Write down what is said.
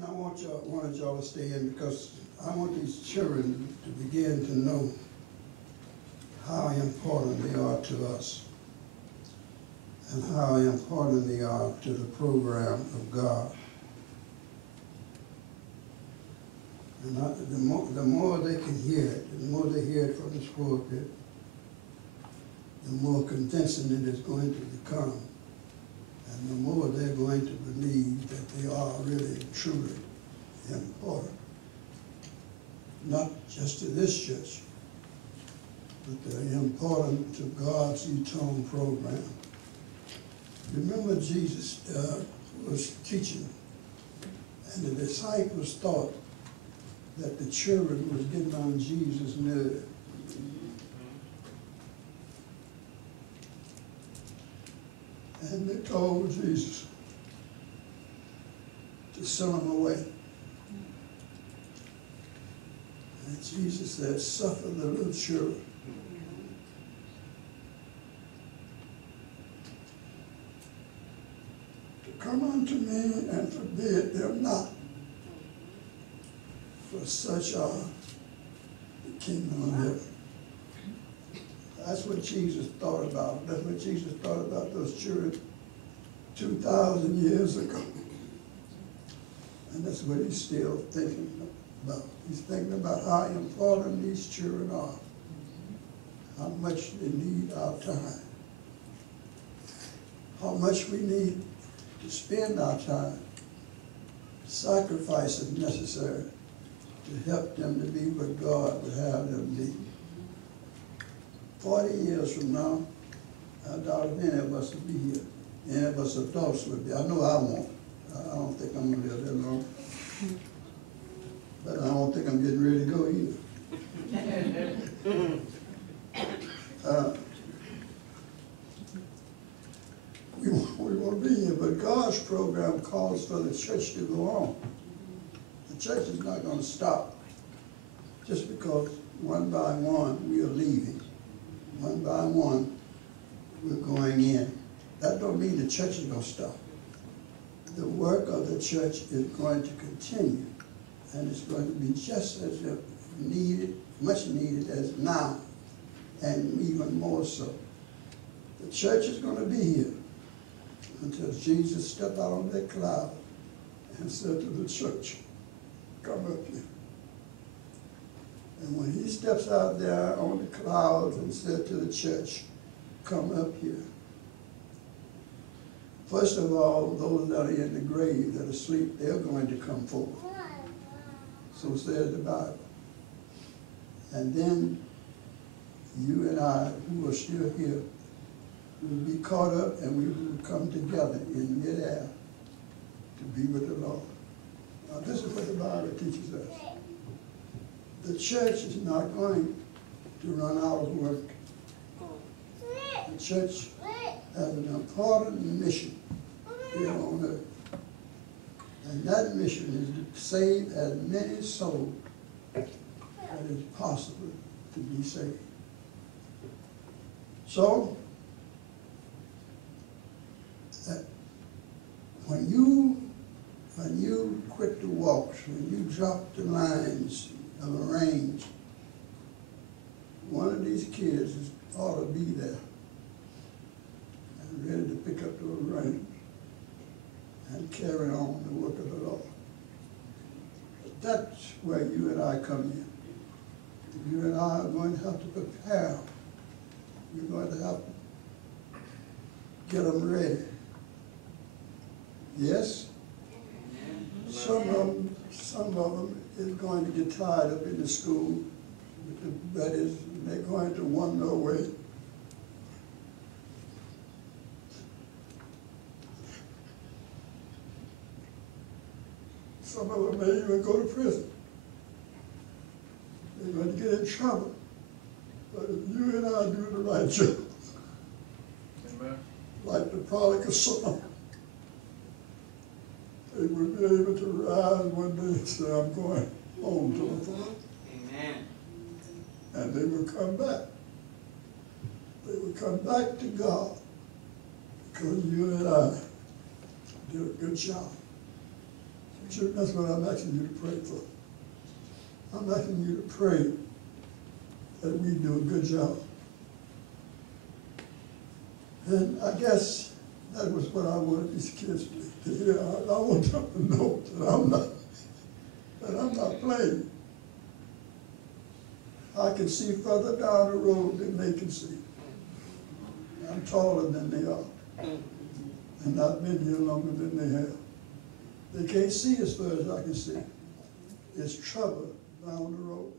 reason I wanted y'all to stay in, because I want these children to begin to know how important they are to us and how important they are to the program of God. And the more they can hear it, the more they hear it from this pulpit, the more convincing it is going to become. And the more they're going to believe that they are really, truly important. Not just to this church, but they're important to God's eternal program. Remember, Jesus was teaching, and the disciples thought that the children was getting on Jesus' nerves. And they told Jesus to send them away. And Jesus said, suffer the little children to come unto me, and forbid them not, for such are the kingdom of heaven. That's what Jesus thought about. That's what Jesus thought about those children 2,000 years ago. And that's what he's still thinking about. He's thinking about how important these children are, how much they need our time, how much we need to spend our time, sacrifice if necessary, to help them to be what God would have them be. 40 years from now, I doubt if any of us will be here. Any of us adults will be. I know I won't. I don't think I'm going to live that long. But I don't think I'm getting ready to go either. We won't be here, but God's program calls for the church to go on. The church is not going to stop just because one by one we are leaving. One by one, we're going in. That don't mean the church is going to stop. The work of the church is going to continue, and it's going to be just as needed, much needed as now, and even more so. The church is going to be here until Jesus stepped out on that cloud and said to the church, come up here. And when he steps out there on the clouds and said to the church, come up here. First of all, those that are in the grave, that are asleep, they're going to come forth. So says the Bible. And then you and I, who are still here, will be caught up, and we will come together in midair to be with the Lord. Now, this is what the Bible teaches us. The church is not going to run out of work. The church has an important mission here on earth. And that mission is to save as many souls as is possible to be saved. So, when you quit the walks, when you drop the lines of a range, one of these kids ought to be there and ready to pick up those reins and carry on the work of the Lord. But that's where you and I come in. You and I are going to have to prepare. We're going to have to get them ready. Yes? Some of them is going to get tied up in the school with the buddies, and they're going to wander away. Some of them may even go to prison. They're going to get in trouble. But if you and I do the right job, amen, like the prodigal son, they will be able to rise one day and say, I'm going home to the Father. Amen. And they will come back. They will come back to God because you and I did a good job. Church, that's what I'm asking you to pray for. I'm asking you to pray that we do a good job. And I guess that was what I wanted these kids to hear. I want them to know that I'm not playing. I can see further down the road than they can see. I'm taller than they are. And I've been here longer than they have. They can't see as far as I can see. There's trouble down the road.